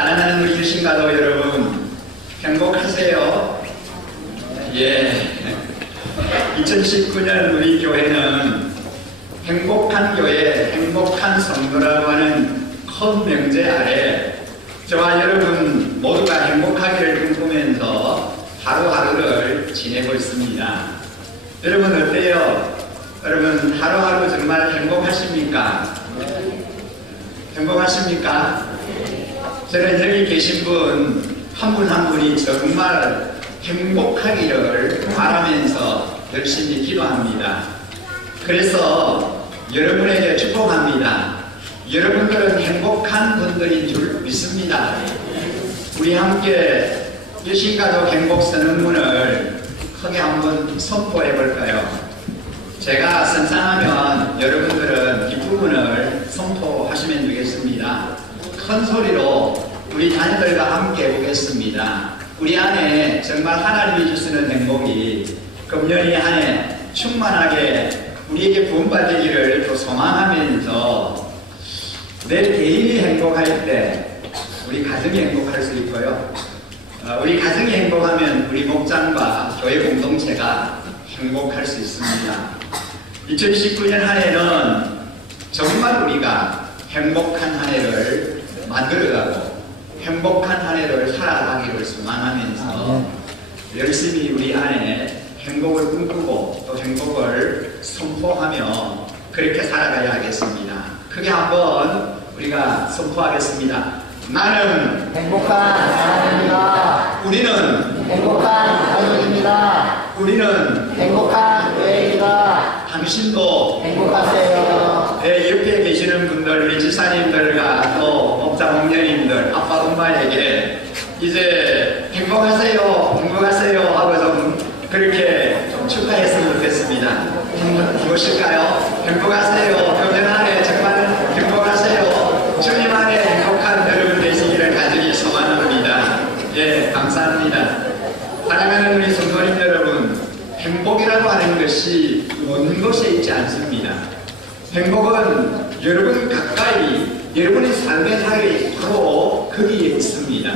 사랑하는 우리 유신가도 여러분, 행복하세요? 예. 2019년 우리 교회는 행복한 교회, 행복한 성도라고 하는 큰 명제 아래 저와 여러분 모두가 행복하기를 꿈꾸면서 하루하루를 지내고 있습니다. 여러분 어때요? 여러분 하루하루 정말 행복하십니까? 행복하십니까? 저는 여기 계신 분 한 분 한 분이 정말 행복하기를 바라면서 열심히 기도합니다. 그래서 여러분에게 축복합니다. 여러분들은 행복한 분들인 줄 믿습니다. 우리 함께 유신가족 행복선언문을 크게 한번 선포해 볼까요? 제가 선창하면 여러분들은 뒷부분을 선포하시면 되겠습니다. 큰 소리로 우리 자녀들과 함께 해보겠습니다. 우리 안에 정말 하나님이 주시는 행복이 금년이 한 해 충만하게 우리에게 부음받기를 또 소망하면서 내 개인이 행복할 때 우리 가정이 행복할 수 있고요. 우리 가정이 행복하면 우리 목장과 교회 공동체가 행복할 수 있습니다. 2019년 한 해는 정말 우리가 행복한 한 해를 만들어가고 행복한 한 해를 살아가기를 소망하면서 열심히 우리 안에 행복을 꿈꾸고 또 행복을 선포하며 그렇게 살아가야 하겠습니다. 크게 한번 우리가 선포하겠습니다. 나는 행복한 사람입니다. 우리는 행복한 가족입니다. 우리는 행복한 교회입니다. 당신도 행복하세요. 내 옆에 계시는 분들, 우리 지사님들과 또 목자 목녀님들, 아빠 엄마에게 이제 행복하세요, 행복하세요 하고 좀 그렇게 좀 축하했으면 좋겠습니다. 무엇일까요? 행복하세요. 금년 한 해 정말 행복하세요. 주님 안에 행복한 여러분 되시기를 간절히 소망합니다. 예, 감사합니다. 사랑하는 우리 성도님 여러분, 행복이라고 하는 것이 먼 곳에 있지 않습니다. 행복은 여러분 가까이, 여러분의 삶의 사이에 바로 거기에 있습니다.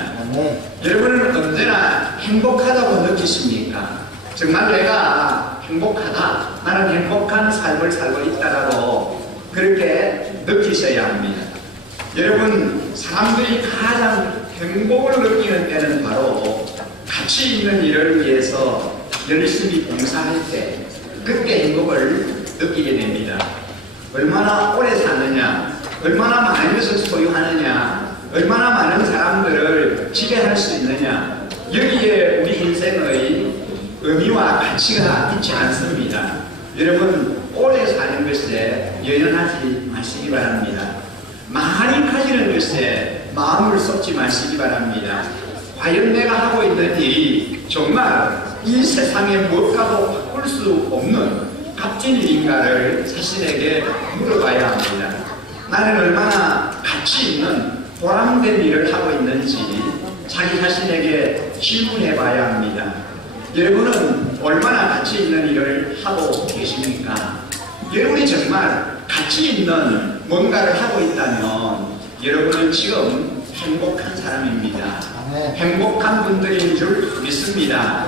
여러분은 언제나 행복하다고 느끼십니까? 정말 내가 행복하다, 나는 행복한 삶을 살고 있다라고 그렇게 느끼셔야 합니다. 여러분, 사람들이 가장 행복을 느끼는 때는 바로 가치 있는 일을 위해서 열심히 봉사할 때 그때 행복을 느끼게 됩니다. 얼마나 오래 사느냐, 얼마나 많은 것을 소유하느냐, 얼마나 많은 사람들을 지배할 수 있느냐, 여기에 우리 인생의 의미와 가치가 있지 않습니다. 여러분, 오래 사는 것에 연연하지 마시기 바랍니다. 많이 가지는 것에 마음을 쏟지 마시기 바랍니다. 과연 내가 하고 있는 일이 정말 이 세상에 무엇과도 바꿀 수 없는 값진 일인가를 자신에게 물어봐야 합니다. 나는 얼마나 가치 있는 보람된 일을 하고 있는지 자기 자신에게 질문해 봐야 합니다. 여러분은 얼마나 가치 있는 일을 하고 계십니까? 여러분이 정말 가치 있는 뭔가를 하고 있다면 여러분은 지금 행복한 사람입니다. 행복한 분들인 줄 믿습니다.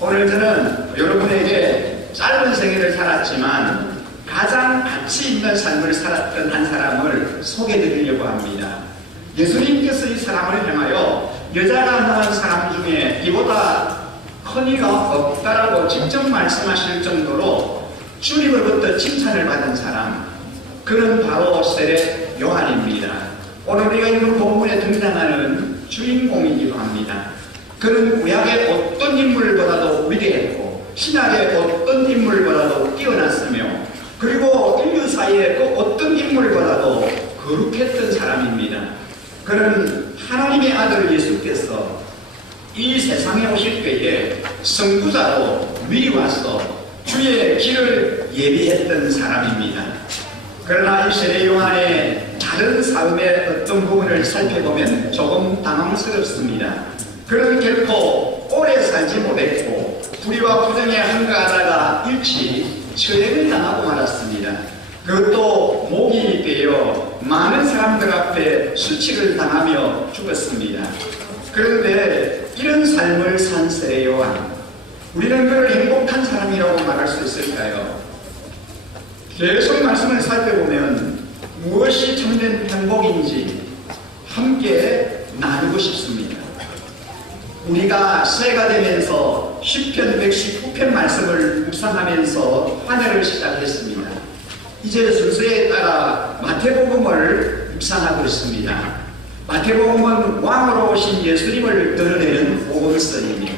오늘 저는 여러분에게 짧은 생애를 살았지만 가장 가치 있는 삶을 살았던 한 사람을 소개해 드리려고 합니다. 예수님께서 이 사람을 향하여 여자가 낳은 사람 중에 이보다 큰 이가 없다라고 직접 말씀하실 정도로 주님으로부터 칭찬을 받은 사람, 그는 바로 세례 요한입니다. 오늘 우리가 읽은 본문에 등장하는 주인공이기도 합니다. 그는 구약의 어떤 인물보다도 위대했고 신약의 어떤 인물보다도 뛰어났으며 그리고 인류 사이의 그 어떤 인물보다도 거룩했던 사람입니다. 그는 하나님의 아들 예수께서 이 세상에 오실 때에 선구자로 미리 와서 주의 길을 예비했던 사람입니다. 그러나 이 세례 요한의 다른 삶의 어떤 부분을 살펴보면 조금 당황스럽습니다. 그는 결코 오래 살지 못했고 불의와 부정에 한가하다가 일찍 처형을 당하고 말았습니다. 그것도 목이 베어 많은 사람들 앞에 수치를 당하며 죽었습니다. 그런데 이런 삶을 산 세례 요한, 우리는 그를 행복한 사람이라고 말할 수 있을까요? 계속 말씀을 살펴보면 무엇이 참된 행복인지 함께 나누고 싶습니다. 우리가 새해가 되면서 시편 119편 말씀을 묵상하면서 한 해를 시작했습니다. 이제 순서에 따라 마태복음을 묵상하고 있습니다. 마태복음은 왕으로 오신 예수님을 드러내는 복음서입니다.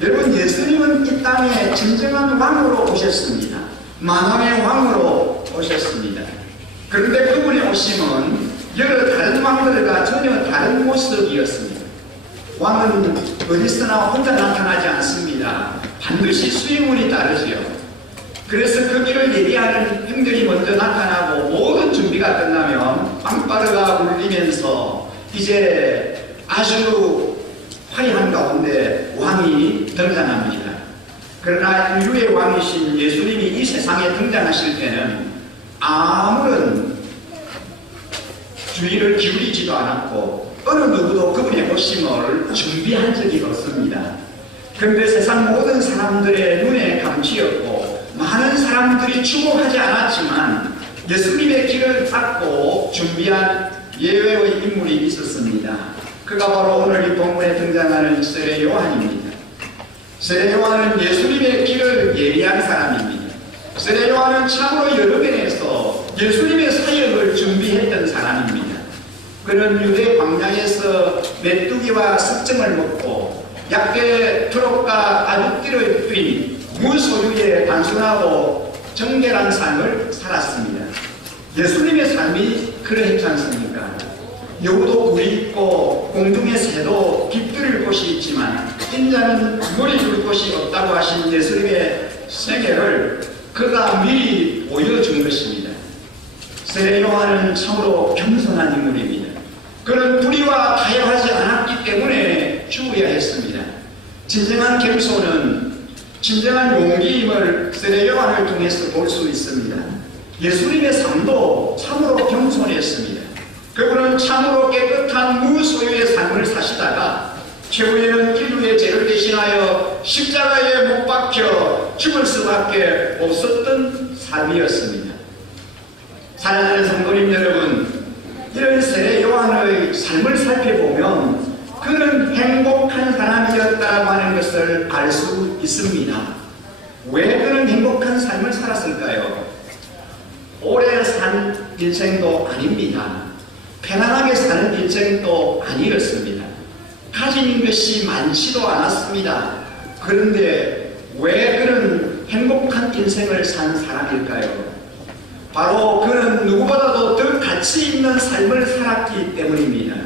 여러분, 예수님은 이 땅에 진정한 왕으로 오셨습니다. 만왕의 왕으로 오셨습니다. 그런데 그분의 오심은 여러 다른 왕들과 전혀 다른 모습이었습니다. 왕은 어디서나 혼자 나타나지 않습니다. 반드시 수행원이 다르지요. 그래서 그 길을 예비하는 형들이 먼저 나타나고 모든 준비가 끝나면 빵빠르가 울리면서 이제 아주 화려한 가운데 왕이 등장합니다. 그러나 인류의 왕이신 예수님이 이 세상에 등장하실 때는 아무런 주의를 기울이지도 않았고 어느 누구도 그분의 오심을 준비한 적이 없습니다. 그런데 세상 모든 사람들의 눈에 감추였고 많은 사람들이 추모하지 않았지만 예수님의 길을 닦고 준비한 예외의 인물이 있었습니다. 그가 바로 오늘 이 본문에 등장하는 세례 요한입니다. 세례 요한은 예수님의 길을 예비한 사람입니다. 세례 요한은 참으로 여러 면에서 예수님의 사역을 준비했던 사람입니다. 그는 유대 광야에서 메뚜기와 습정을 먹고 약게 트럭과 아둑띠를 뛴 무소유의 단순하고 정결한 삶을 살았습니다. 예수님의 삶이 그러했지 않습니까? 여우도 굴이 있고 공중의 새도 깃들일 곳이 있지만 인자는 머리 둘 곳이 없다고 하신 예수님의 세계를 그가 미리 보여준 것입니다. 세례 요한은 참으로 겸손한 인물입니다. 그는 불의와 타협하지 않았기 때문에 죽어야 했습니다. 진정한 겸손은 진정한 용기임을 세례 요한을 통해서 볼 수 있습니다. 예수님의 삶도 참으로 겸손했습니다. 그분은 참으로 깨끗한 무소유의 삶을 사시다가 최후에는 인류의 죄를 대신하여 십자가에 못 박혀 죽을 수밖에 없었던 삶이었습니다. 사랑하는 성도님 여러분, 이런 세례 요한의 삶을 살펴보면 그는 행복한 사람이었다고 하는 것을 알 수 있습니다. 왜 그는 행복한 삶을 살았을까요? 오래 산 인생도 아닙니다. 편안하게 사는 인생도 아니었습니다. 가진 것이 많지도 않았습니다. 그런데 왜 그는 행복한 인생을 산 사람일까요? 바로 그는 누구보다도 더 가치 있는 삶을 살았기 때문입니다.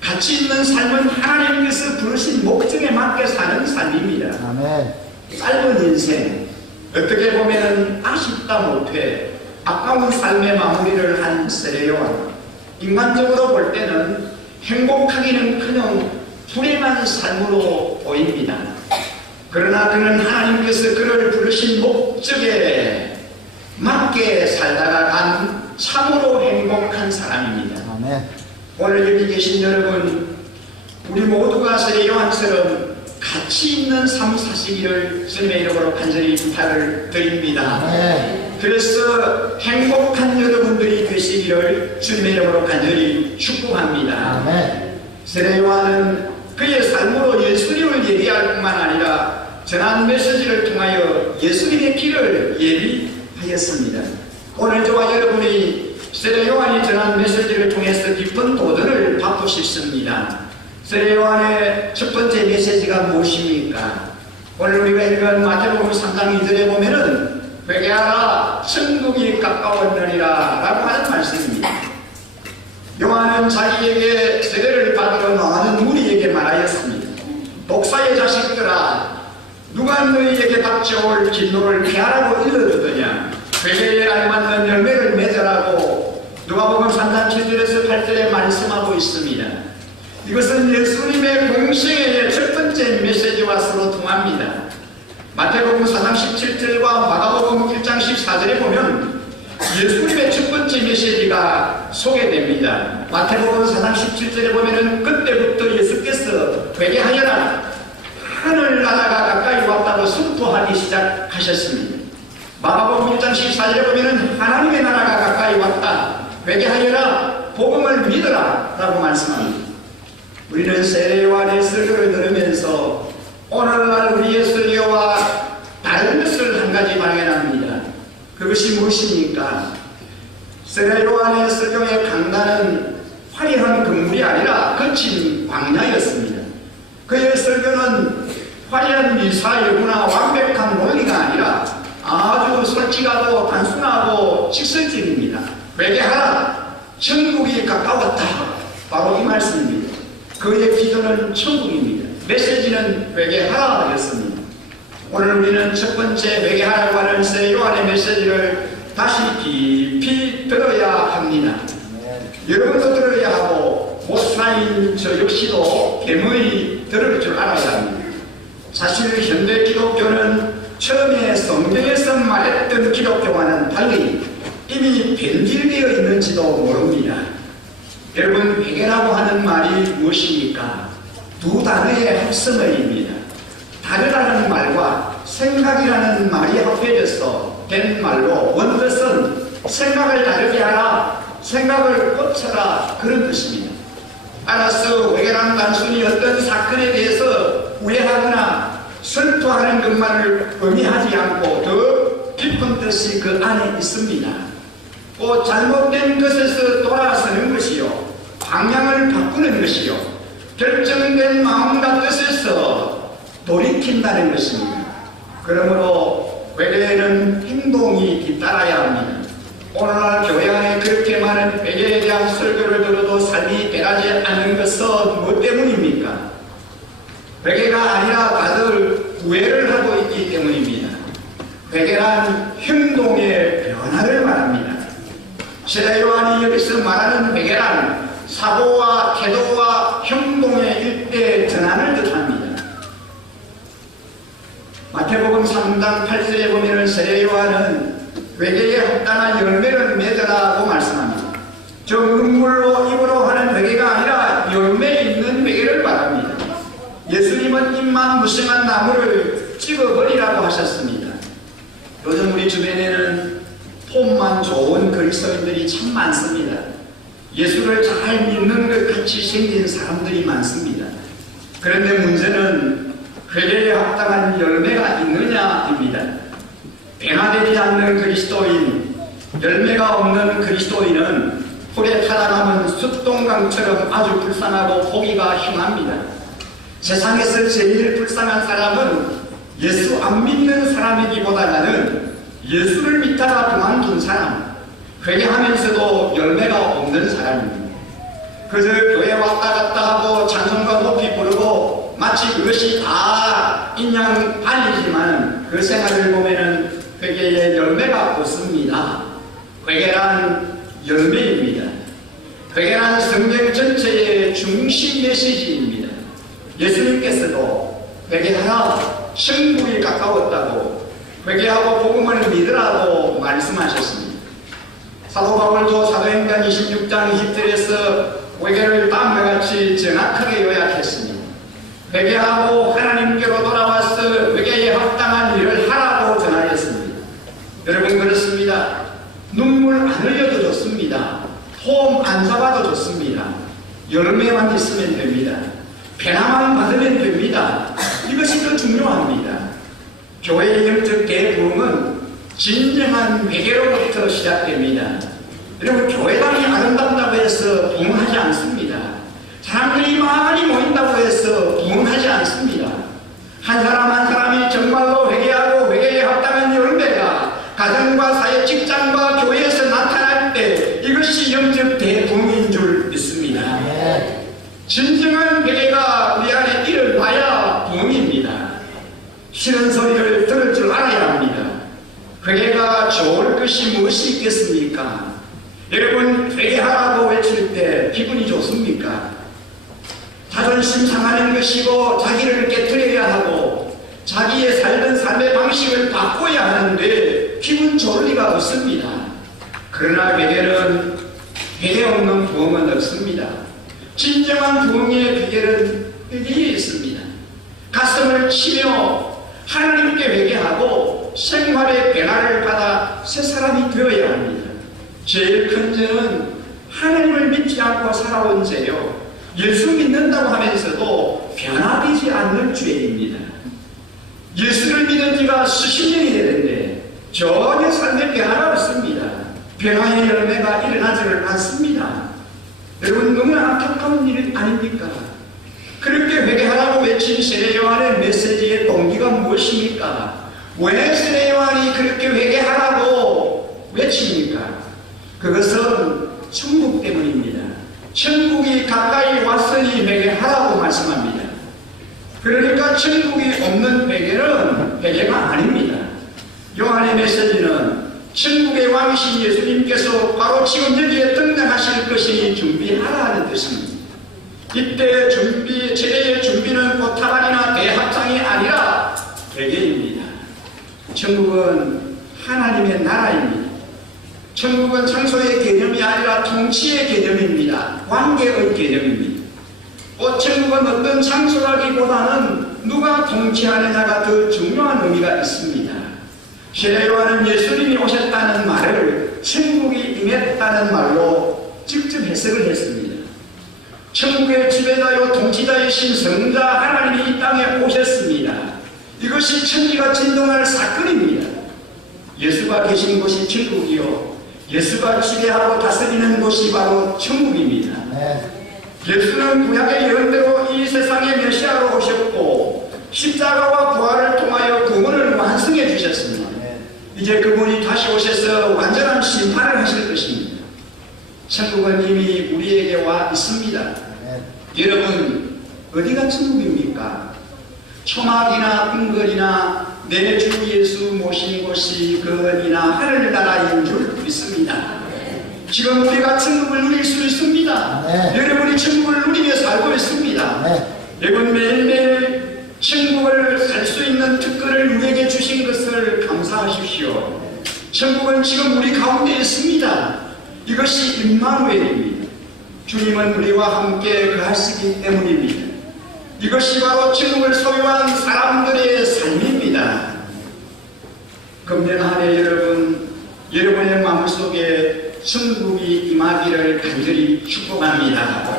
가치 있는 삶은 하나님께서 부르신 목적에 맞게 사는 삶입니다. 아멘. 짧은 인생, 어떻게 보면 아쉽다 못해 아까운 삶의 마무리를 한 세례 요한, 인간적으로 볼 때는 행복하기는커녕 불행한 삶으로 보입니다. 그러나 그는 하나님께서 그를 부르신 목적에 맞게 살다가 간 참으로 행복한 사람입니다. 아멘. 오늘 여기 계신 여러분, 우리 모두가 세례 요한처럼 가치 있는 삶 사시기를 주님의 이름으로 간절히 부탁을 드립니다. 아멘. 그래서 행복한 여러분들이 되시기를 주님의 이름으로 간절히 축복합니다. 아멘. 세례 요한은 그의 삶으로 예수님을 예비할 뿐만 아니라 전한 메시지를 통하여 예수님의 길을 예비하였습니다. 오늘 저와 여러분이 세례 요한이 전한 메시지를 통해서 깊은 도전을 받고 싶습니다. 세례 요한의 첫 번째 메시지가 무엇입니까? 오늘 우리가 읽은 마태복음 3장 2절에 보면은 회개하라 천국이 가까웠느니라 라고 하는 말씀입니다. 요한은 자기에게 세례를 받으러 나가는 무리에게 말하였습니다. 독사의 자식들아, 누가 너희에게 닥쳐올 진노를 피하라고 일러주더냐? 회개에 알맞는 열매를 맺으라고 누가복음 3장 7절에서 8절에 말씀하고 있습니다. 이것은 예수님의 공생애의 첫 번째 메시지와 서로 통합니다. 마태복음 4장 17절과 마가복음 1장 14절에 보면 예수님의 첫 번째 메시지가 소개됩니다. 마태복음 4장 17절에 보면은 그때부터 예수께서 회개하여라 하늘나라가 가까이 왔다고 선포하기 시작하셨습니다. 마가복음 1장 14절에 보면은 하나님의 나라가 가까이 왔다 회개하여라 복음을 믿어라 라고 말씀합니다. 우리는 세례요한의 설교를 들으면서 오늘날 우리의 설교와 다른 것을 한 가지 발견합니다. 그것이 무엇입니까? 세례요한의 설교의 강단은 화려한 건물이 아니라 거친 광야였습니다. 그의 설교는 화려한 미사여구나 완벽한 논리가 아니라 아주 솔직하고 단순하고 직설적입니다. 회개하라 천국이 가까웠다 바로 이 말씀입니다. 그의 기도는 천국입니다. 메시지는 회개하라 였습니다. 오늘 우리는 첫 번째 회개하라고 하는 세례요한의 메시지를 다시 깊이 들어야 합니다. 여러분도 들어야 하고 목사인 저 역시도 개무히 들을 줄 알아야 합니다. 사실 현대 기독교는 처음에 성경에서 말했던 기독교와는 달리 이미 변질되어 있는지도 모릅니다. 여러분 회개라고 하는 말이 무엇입니까? 두 단어의 합성어입니다. 다르다는 말과 생각이라는 말이 합해져서 된 말로 원뜻은 생각을 다르게 하라, 생각을 고쳐라 그런 뜻입니다. 따라서 회개란 단순히 어떤 사건에 대해서 후회하거나 설토하는 것만을 의미하지 않고 더 깊은 뜻이 그 안에 있습니다. 또 잘못된 것에서 돌아서는 것이요, 방향을 바꾸는 것이요, 결정된 마음과 뜻에서 돌이킨다는 것입니다. 그러므로 회개에는 행동이 뒤따라야 합니다. 오늘날 교회 안에 그렇게 많은 회개에 대한 설교를 들어도 삶이 변하지 않는 것은 무엇 때문입니까? 회개가 아니라 다들 후회를 하고 있기 때문입니다. 회개란 행동의 변화를 말합니다. 세례요한이 여기서 말하는 회개란 사고와 태도와 행동의 일대 전환을 뜻합니다. 마태복음 3장 8절에 보면 세례요한은 회개에 합당한 열매를 맺으라고 말씀합니다. 저 눈물로 입으로 하는 회개가 아니라 열매 있는 회개를 말합니다. 예수님은 잎만 무성한 나무를 찍어버리라고 하셨습니다. 요즘 우리 주변에는 폼만 좋은 그리스도인들이 참 많습니다. 예수를 잘 믿는 것 같이 생긴 사람들이 많습니다. 그런데 문제는 회개에 합당한 열매가 있느냐입니다. 변화되지 않는 그리스도인, 열매가 없는 그리스도인은 풀에 타다 남은 숫동강처럼 아주 불쌍하고 보기가 흉합니다. 세상에서 제일 불쌍한 사람은 예수 안 믿는 사람이기보다는 예수를 믿다가 그만둔 사람, 회개하면서도 열매가 없는 사람입니다. 그저 교회 왔다 갔다 하고 찬송가 높이 부르고 마치 그것이 다 인양 아니지만 그 생활을 보면은 회개의 열매가 없습니다. 회개란 열매입니다. 회개란 성경 전체의 중심 메시지입니다. 예수님께서도 회개하라 천국이 가까웠다고, 회개하고 복음을 믿으라고 말씀하셨습니다. 사도 바울도 사도행전 26장 20절에서 회개를 다음과 같이 정확하게 요약했습니다. 회개하고 하나님께로 돌아와서 회개에 합당한 일을 하라고 전하였습니다. 여러분 그렇습니다. 눈물 안 흘려도 좋습니다. 폼 안 잡아도 좋습니다. 열매만 있으면 됩니다. 변화만 받으면 됩니다. 이것이 더 중요합니다. 교회의 영적 대부흥은 진정한 회개로부터 시작됩니다. 여러분 교회당이 아름답다고 해서 부흥하지 않습니다. 사람들이 많이 모인다고 해서 부흥하지 않습니다. 한 사람 한 사람이 정말로 회개하고 회개에 합당한 열매가 가정과 사회, 직장과 교회에서 나타날 때 이것이 영적 대부흥인 줄 믿습니다. 진정한 회개가 우리 안에 일어나야 부흥입니다. 싫은 소리를 들을 줄 알아야 합니다. 회개가 좋을 것이 무엇이 있겠습니까? 여러분 회개하라고 외칠 때 기분이 좋습니까? 자존심 상하는 것이고 자기를 깨트려야 하고 자기의 살던 삶의 방식을 바꿔야 하는데 기분 좋을 리가 없습니다. 그러나 회개는 회개 없는 부흥은 없습니다. 진정한 부흥의 비결은 회개에 있습니다. 가슴을 치며 하나님께 회개하고 생활의 변화를 받아 새 사람이 되어야 합니다. 제일 큰 죄는 하나님을 믿지 않고 살아온 죄요, 예수 믿는다고 하면서도 변화되지 않는 죄입니다. 예수를 믿은 지가 수십 년이 되는데 전혀 삶에 변화가 없습니다. 변화의 열매가 일어나지를 않습니다. 여러분, 너무나 안타까운 일 아닙니까? 그렇게 회개하라고 외친 세례 요한의 메시지의 동기가 무엇입니까? 왜 세례 요한이 그렇게 회개하라고 외칩니까? 그것은 천국 때문입니다. 천국이 가까이 왔으니 회개하라고 말씀합니다. 그러니까 천국이 없는 회개는 회개가 아닙니다. 요한의 메시지는 천국의 왕이신 예수님께서 바로 지금 여기에 등장하실 것이니 준비하라 하는 뜻입니다. 이때 제례의 준비는 고타반이나 대합상이 아니라 회개입니다. 천국은 하나님의 나라입니다. 천국은 장소의 개념이 아니라 통치의 개념입니다. 관계의 개념입니다. 천국은 어떤 장소라기보다는 누가 통치하느냐가 더 중요한 의미가 있습니다. 세례 요한은 예수님이 오셨다는 말을 천국이 임했다는 말로 직접 해석을 했습니다. 천국의 지배자요 통치자이신 성자 하나님이 이 땅에 오셨습니다. 이것이 천지가 진동할 사건입니다. 예수가 계신 곳이 천국이요, 예수가 지배하고 다스리는 곳이 바로 천국입니다. 예수는 구약의 예언대로 이 세상에 메시아로 오셨고 십자가와 부활을 통하여 구원을 완성해 주셨습니다. 이제 그분이 다시 오셔서 완전한 심판을 하실 것입니다. 천국은 이미 우리에게 와 있습니다. 여러분, 어디가 천국입니까? 초막이나 궁궐이나 내 주 예수 모신 곳이 그 어디나 하늘나라인 줄 믿습니다. 지금 우리가 천국을 누릴 수 있습니다. 여러분이 천국을 누리며 살고 있습니다. 여러분, 매일매일 천국을 살 수 있는 특권을 우리에게 주신 것을 감사하십시오. 천국은 지금 우리 가운데 있습니다. 이것이 임마누엘입니다. 주님은 우리와 함께 거하시기 때문입니다. 이것이 바로 천국을 소유한 사람들의 삶입니다. 금년 한 해 여러분의 마음속에 천국이 임하기를 간절히 축복합니다.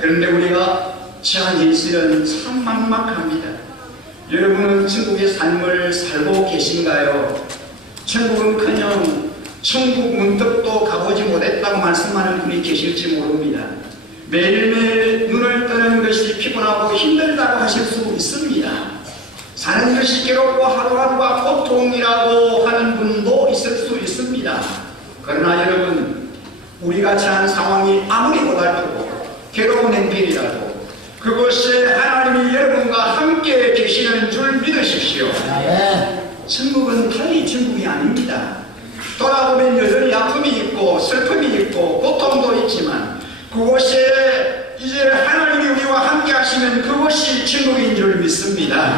그런데 우리가 처한 현실은 참 막막합니다. 여러분은 천국의 삶을 살고 계신가요? 천국은커녕 천국 문턱도 가보지 못했다고 말씀하는 분이 계실지 모릅니다. 매일매일 눈을 뜨는 것이 피곤하고 힘들다고 하실 수 있습니다. 사는 것이 괴롭고 하루하루가 고통이라고 하는 분도 있을 수 있습니다. 그러나 여러분, 우리가 처한 상황이 아무리 고달프고 괴로운 행편이라도 그것에 하나님이 여러분과 함께 계시는 줄 믿으십시오. 천국은 달리 천국이 아닙니다. 돌아보면 여전히 아픔이 있고 슬픔이 있고 고통도 있지만 그곳에 이제 하나님이 우리와 함께 하시면 그것이 천국인 줄 믿습니다.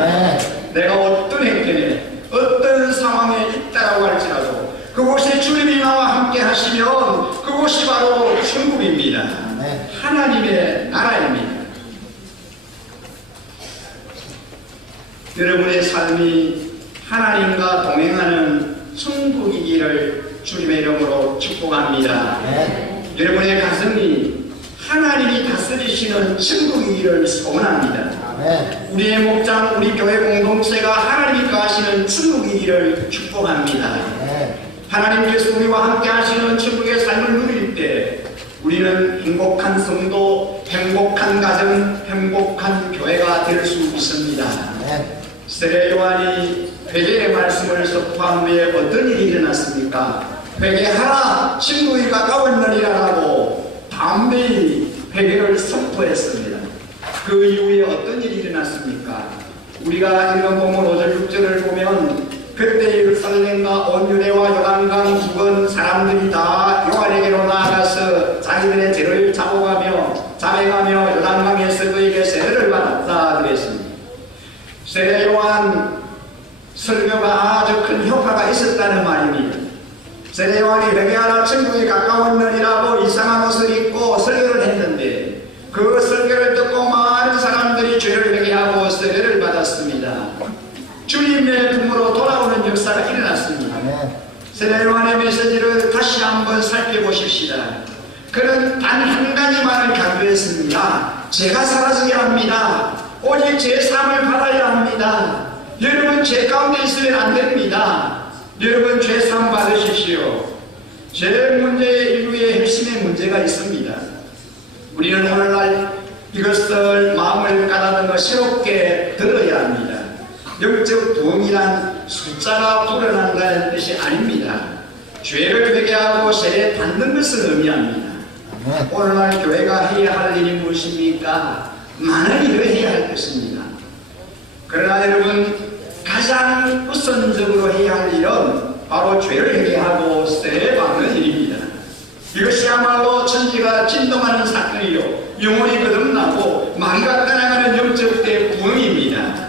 내가 어떤 행편에 어떤 상황에 있다라고 할지라도 그곳에 주님이 나와 함께 하시면 그곳이 바로 천국입니다. 하나님의 나라입니다. 여러분의 삶이 하나님과 동행하는 천국이기를 주님의 이름으로 축복합니다. 여러분의 가슴이 하나님이 다스리시는 천국이기를 소원합니다. 우리의 목장, 우리 교회 공동체가 하나님이 거하시는 천국이기를 축복합니다. 하나님께서 우리와 함께 하시는 천국의 삶을 누릴 때 우리는 행복한 성도, 행복한 가정, 행복한 교회가 될 수 있습니다. 세례 요한이 회개의 말씀을 선포한 후에 어떤 일이 일어났습니까? 회개하라, 천국이 가까웠느니라라고 담대히 회개를 선포했습니다. 그 이후에 어떤 일이 일어났습니까? 우리가 읽어보면 5절 6절을 보면 그때 예루살렘과 온 유대와 요단강 두 번 사람들이 다 요한에게로 나아가서 자기들의 죄를 자백하며 요단강에서 그에게 세례를 받았다 그랬습니다. 세례 요한 설교가 아주 큰 효과가 있었다는 말입니다. 세례 요한이 회개하라 천국에 가까웠느니라고 이상한 옷을 입고 설교를 했는데 그 설교를 듣고 많은 사람들이 죄를 회개하고 세례를 받았습니다. 주님의 품으로 돌아오는 역사가 일어났습니다. 세례 요한의 메시지를 다시 한번 살펴보십시다. 그는 단 한 가지만을 강조했습니다. 죄가 사라져야 합니다. 오직 제 삶을 받아야 합니다. 여러분 죄 가운데 있으면 안 됩니다. 여러분 죄 삶 받으십시오. 죄 문제의 인류의 핵심의 문제가 있습니다. 우리는 오늘날 이것을 마음을 가다듬어 새롭게 들어야 합니다. 영적 부흥이란 숫자가 불어난다는 뜻이 아닙니다. 죄를 회개하고 세례 받는 것을 의미합니다. 오늘날 교회가 해야 할 일이 무엇입니까? 많은 일을 해야 할 것입니다. 그러나 여러분 가장 우선적으로 해야 할 일은 바로 죄를 회개하고 세례 받는 일입니다. 이것이야말로 천지가 진동하는 사건이요 영혼이 거듭나고 마귀가 떠나가는 영적 대부흥입니다.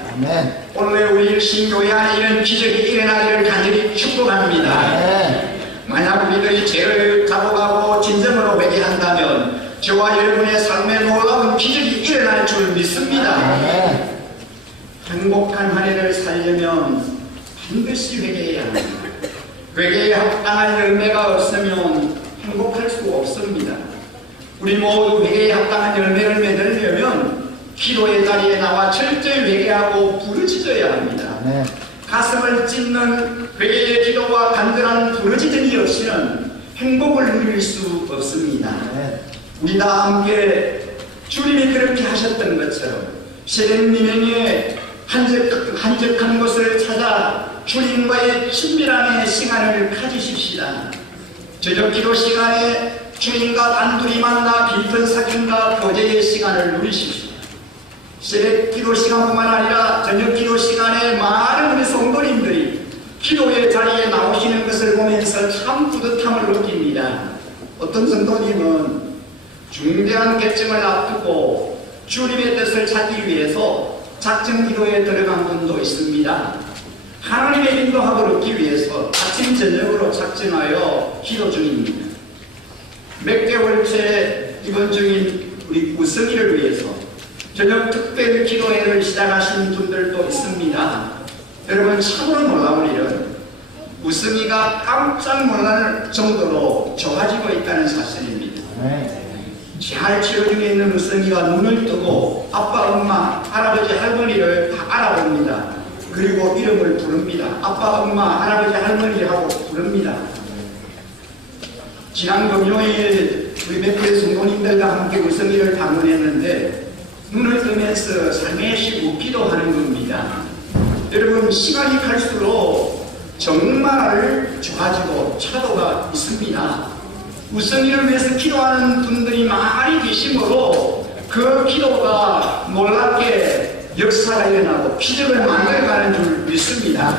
오늘 우리 신교회 안에 이런 기적이 일어나기를 간절히 축복합니다. 만약 우리들이 죄를 잡아가고 진정으로 회개한다면 저와 여러분의 삶에 놀라운 기적이 일어날 줄 믿습니다. 행복한 한 해를 살려면 반드시 회개해야 합니다. 회개에 합당한 열매가 없으면 행복할 수 없습니다. 우리 모두 회개에 합당한 열매를 맺으려면 기도의 자리에 나와 철저히 회개하고 부르짖어야 합니다. 가슴을 찢는 회개의 기도와 간절한 부르짖음이 없이는 행복을 누릴 수 없습니다. 우리 다 함께 주님이 그렇게 하셨던 것처럼 세례민행의 한적한 곳을 찾아 주님과의 친밀함의 시간을 가지십시다. 저녁 기도 시간에 주님과 단둘이 만나 깊은 사귐과 교제의 시간을 누리십시오. 세례 기도 시간뿐만 아니라 저녁 기도 시간에 많은 우리 성도님들이 기도의 자리에 나오시는 것을 보면서 참 뿌듯함을 느낍니다. 어떤 성도님은 중대한 결정을 앞두고 주님의 뜻을 찾기 위해서 작정 기도에 들어간 분도 있습니다. 하나님의 인도함을 얻기 위해서 아침 저녁으로 작정하여 기도 중입니다. 몇 개월째 입원 중인 우리 우성이를 위해서 저녁 특별 기도회를 시작하신 분들도 있습니다. 여러분 참으로 놀라운 일은 우성이가 깜짝 놀랄 정도로 좋아지고 있다는 사실입니다. 잘 치료 중에 있는 우성이가 눈을 뜨고 아빠, 엄마, 할아버지, 할머니를 다 알아봅니다. 그리고 이름을 부릅니다. 아빠, 엄마, 할아버지, 할머니하고 부릅니다. 지난 금요일 우리 몇 개 성도님들과 함께 우성이를 방문했는데 눈을 뜨면서 살며시 웃기도 하는 겁니다. 여러분 시간이 갈수록 정말 좋아지고 차도가 있습니다. 우성이를 위해서 기도하는 분들이 많이 계시므로 그 기도가 놀랍게 역사가 일어나고 기적을 만들어가는 줄 믿습니다.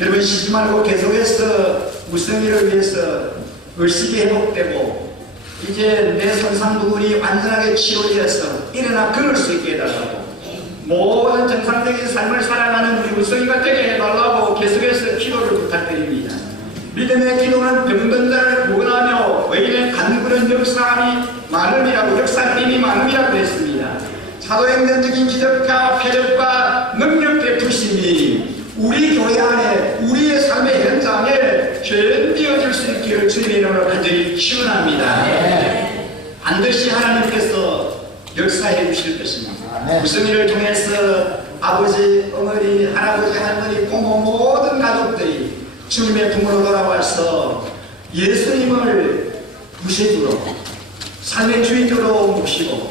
여러분 쉬지 말고 계속해서 우성이를 위해서 의식이 회복되고 이제 내 손상 부분이 완전하게 치료되어서 일어나 걸을 수 있게 해달라고 모든 정상적인 삶을 살아가는 우리 우성이가 되게 해달라고 계속해서 기도를 부탁드립니다. 믿음의 기도는 병든 자를 구원하며 의인의 간구는 역사함이 많음이라고 역사님이 많음이라고 했습니다. 사도행전적인 기적과 표적과 능력 베푸심이 우리 교회 안에 우리의 삶의 현장에 현되어질 수 있기를 주님의 이름으로 간절히 축원합니다. 반드시 하나님께서 역사해 주실 것입니다. 우성이를 통해서 아버지, 어머니, 할아버지, 할머니, 고모 모든 가족들이 주님의 품으로 돌아와서 예수님을 구세주로 삶의 주인으로 모시고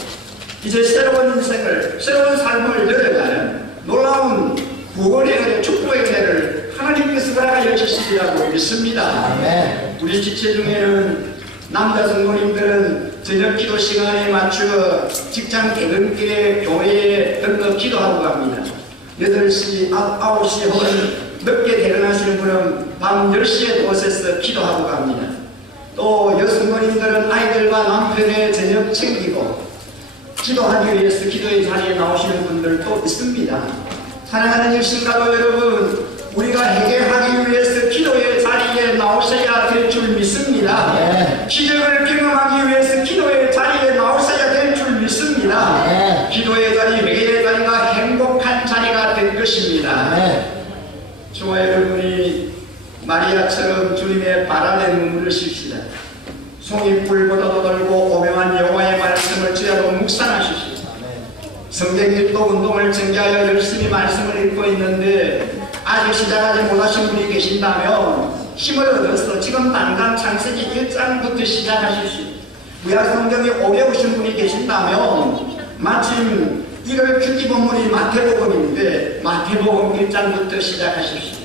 이제 새로운 인생을 새로운 삶을 열어가는 놀라운 구원의 축복의 은혜를 하나님께서 허락하여 주시리라고 믿습니다. 우리 지체 중에는 남자 성도님들은 저녁 기도 시간에 맞추어 직장 퇴근길에 교회에 등록 기도하고 갑니다. 8시, 9시 혹은 늦게 퇴근하시는 분은 밤 10시에 오셔서 기도하고 갑니다. 또 여성분들은 아이들과 남편의 저녁 챙기고 기도하기 위해서 기도의 자리에 나오시는 분들도 있습니다. 사랑하는 일신가도 여러분, 우리가 해결하기 위해서 기도의 자리에 자리에 나오셔야 될 줄 믿습니다. 네. 기적을 경험하기 위해서 기도의 자리에 나오셔야 될 줄 믿습니다. 네. 기도의 자리, 회개의 자리가 행복한 자리가 될 것입니다. 네. 저와 여러분이 마리아처럼 주님의 발 아래 눈물을 쉽시다. 송이 불보다도 덜고 오명한 여호와의 말씀을 주야로 묵상하십시오. 성경 읽고 운동을 전개하여 열심히 말씀을 읽고 있는데 아직 시작하지 못하신 분이 계신다면 힘을 얻어서 지금 당장 창세기 1장부터 시작하십시오. 구약 성경이 어려우신 분이 계신다면 마침 1월 큐티 본문이 마태복음인데 마태복음 1장부터 시작하십시오.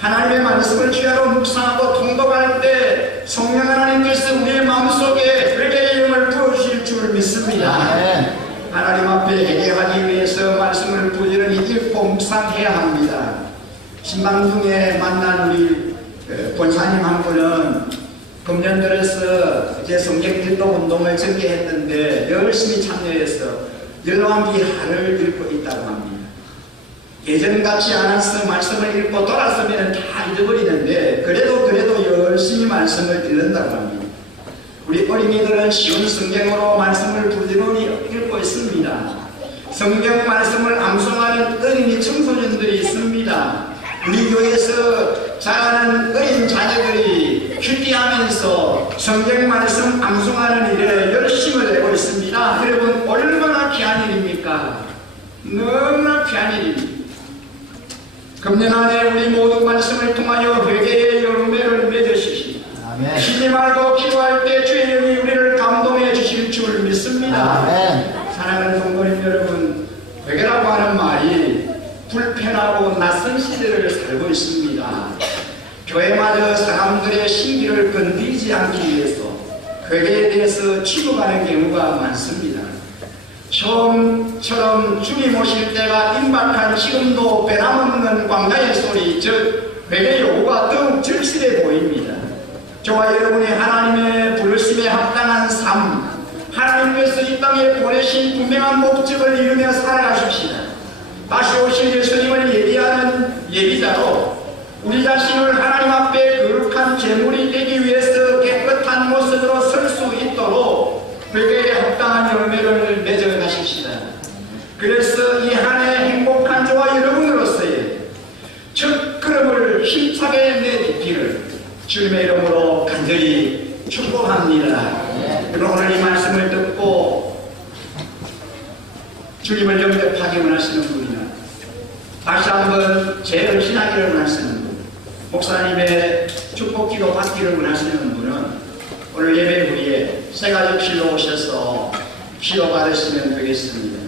하나님의 말씀을 주야로 묵상하고 통독할 때 성령 하나님께서 우리의 마음속에 회개의 영을 부어주실 줄 믿습니다. 네. 하나님 앞에 회개하기 위해서 말씀을 부지런히 읽고 묵상해야 합니다. 신방중에 만난 우리 본사님 한 분은 금년 들어서 이제 성경 일독 운동을 전개했는데 열심히 참여해서 열왕기하를 읽고 있다고 합니다. 예전 같지 않아서 말씀을 읽고 돌아서면 다 잊어버리는데 그래도 열심히 말씀을 듣는다고 합니다. 우리 어린이들은 쉬운 성경으로 말씀을 부지런히 읽고 있습니다. 성경 말씀을 암송하는 어린이 청소년들이 있습니다. 우리 교회에서 자라는 어린 자녀들이 큐티하면서 성경 말씀 암송하는 일에 열심을 내고 있습니다. 여러분 얼마나 귀한 일입니까? 너무나 귀한 일입니다. 금년 안에 우리 모두 말씀을 통하여 회개의 열매를 맺으십시오. 아멘. 쉬지 말고 기도할 때 주의 영이 우리를 감동해 주실 줄 믿습니다. 아멘. 사랑하는 성도님 여러분, 회개라고 하는 말이 불편하고 낯선 시대를 살고 있습니다. 교회마저 사람들의 심기를 건드리지 않기 위해서 회개에 대해서 치부하는 경우가 많습니다. 처음처럼 주님 오실 때가 임박한 지금도 변함없는 광야의 소리, 즉 회개 요구가 더욱 절실해 보입니다. 저와 여러분이 하나님의 부르심에 합당한 삶, 하나님께서 이 땅에 보내신 분명한 목적을 이루며 살아가십시다. 다시 오실 예수님을 예비하는 예비자로 우리 자신을 하나님 앞에 거룩한 제물이 되기 위해서 깨끗한 모습으로 설 수 있도록 회개에 합당한 열매를 맺어 가십시다. 그래서 이 한 해 행복한 저와 여러분으로서의 첫 걸음을 힘차게 내딛기를 주님의 이름으로 간절히 축복합니다. 오늘 이 말씀을 듣고 주님을 영접하기 원하시는 분이나 다시 한번 재헌신하기를 원하시는 분, 목사님의 축복기도 받기를 원하시는 분은 오늘 예배 후에 세 가지 길로 오셔서 기도 받으시면 되겠습니다.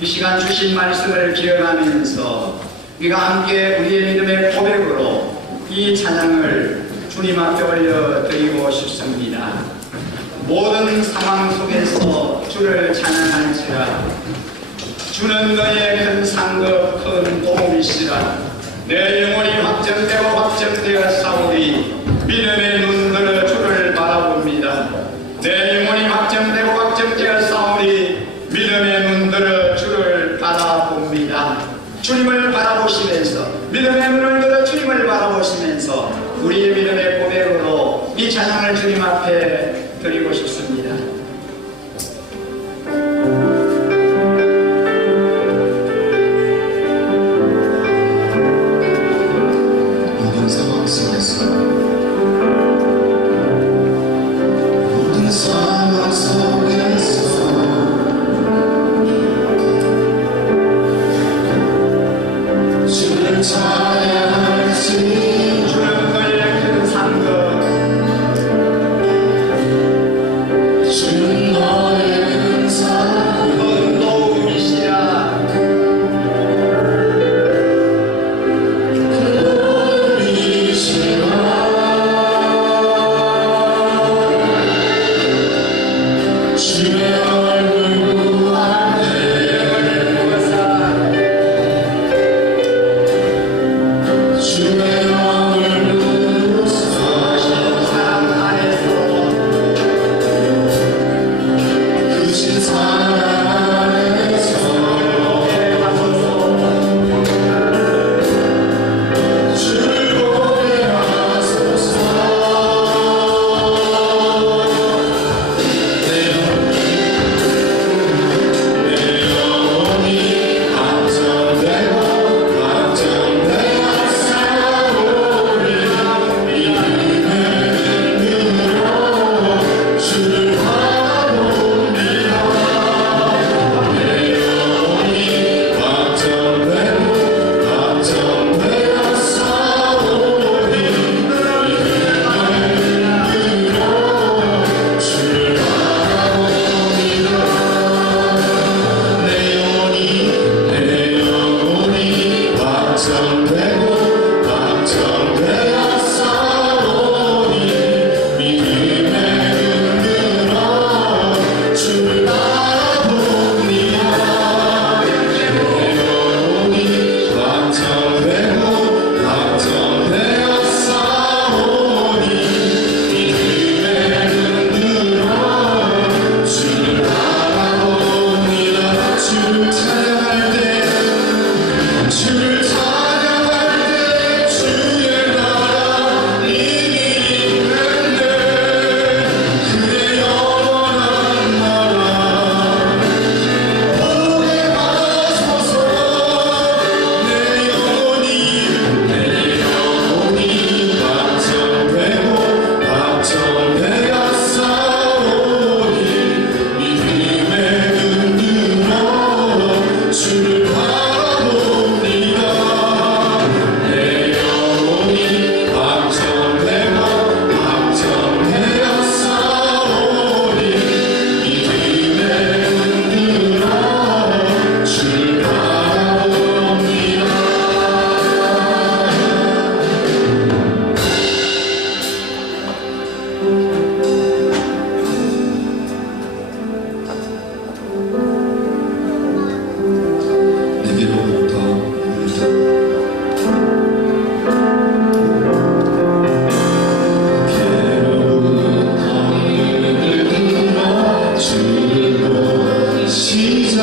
이 시간 주신 말씀을 기억하면서 우리가 함께 우리의 믿음의 고백으로 이 찬양을 주님 앞에 올려드리고 싶습니다. 모든 상황 속에서 주를 찬양할지라. 주는 너의 큰 상급 큰 도움이시라. 내 영혼이 확정되고 확정되어 싸우리. 믿음의 눈들어 주를 바라봅니다. 내 영혼이 확정되고 확정되어 싸우리. 믿음의 눈들어 주를 바라봅니다. 주님을 바라보시면서 믿음의 눈을 들어 주님을 바라보시면서 우리의 믿음의 고백으로 이 찬양을 주님 앞에 드리고 싶습니다. 모든 상황 속에서 모든 상황 속에서 주를 찬양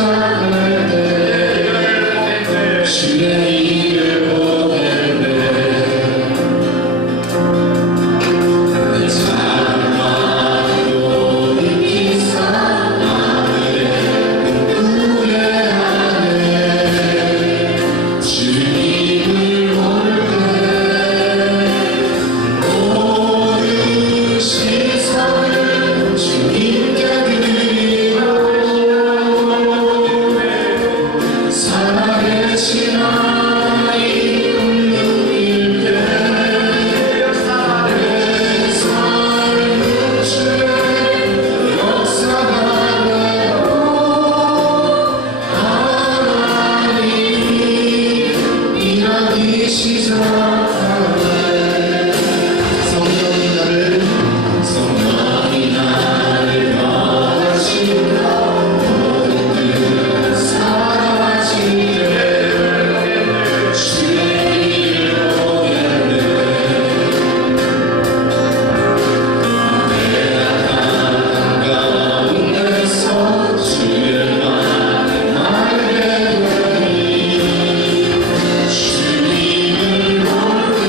시작할 때 주의 일을 보낼 때 내 작은 마음도 익히사 하늘의 꿈꾸게 하네 주님을 볼 때 모든 시선을 주님께 드리고 살아계신 하나님 누릴 때 내 삶을 주의 역사가 되고 하나님이 일하기 시작하네 성령이 나를 변하신다 모든 사랑하신 때 주의 일을 보냈네 내가 한가운데서 주의 말을 알게 되니 주님을 볼 때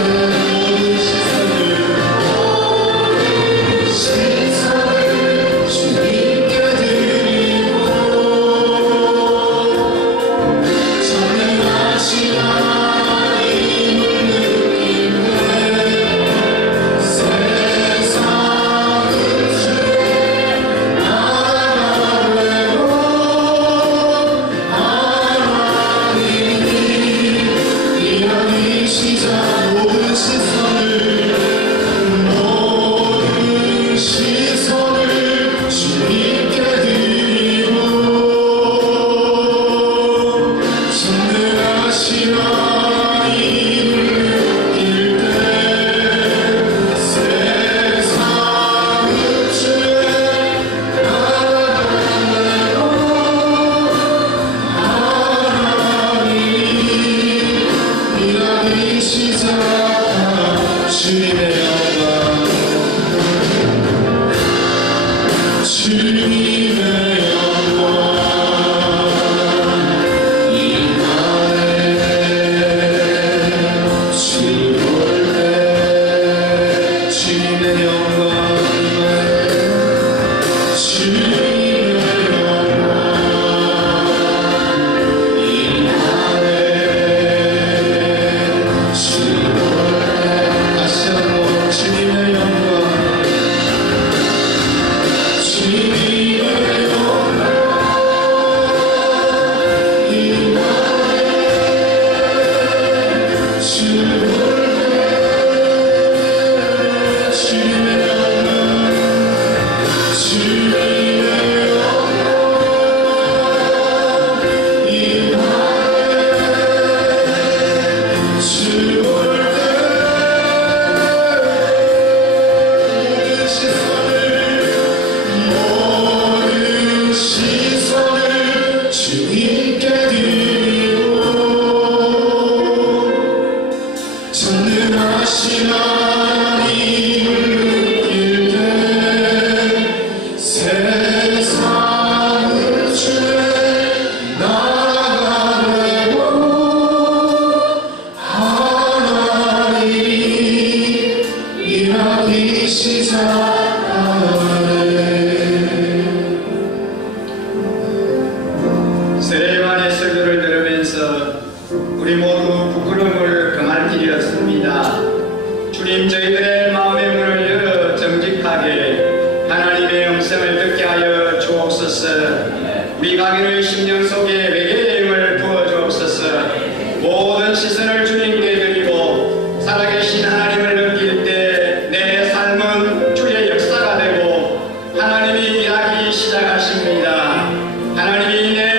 시선을 주님께 드리고 전능하신 하나님을 느낄 때 세상을 주의 나라가 되고 하나님이 일하기 시작 모든 시선을 주님께 드리고 전능하신 하나님을 느낄 때 세상을 주의 나라가 되고 하나님이 일하기 시작하라 주님의 영광 주님의 영광 임하네 주 볼 때 주님의 영광 임하네 주님의 영광 임하네 주 볼 때 다시 한번 주님의 영광 주님의 영광 임하네 주 볼 때 주님의 영광 주님의 영광 임하네 주 볼 때 모든 시선을 주님께 드리고 전능하신 하나님을 느낄 때 세상을 주의 나라가 되고 하나님이 일하기 시작하네 세례만의 설교를 들으면서 우리 모두 부끄러움을 금할 길이 없습니다. 주님 저희들의 마음의 문을 열어 정직하게 하나님의 음성을 듣게 하여 주옵소서. 우리 가게의 심령 속에 외계의 영을 부어 주옵소서. 모든 시선을 주님께 드리고 살아계신 하나님을 느낄 때 내 삶은 주의 역사가 되고 하나님이 일하기 시작하십니다. 하나님이 내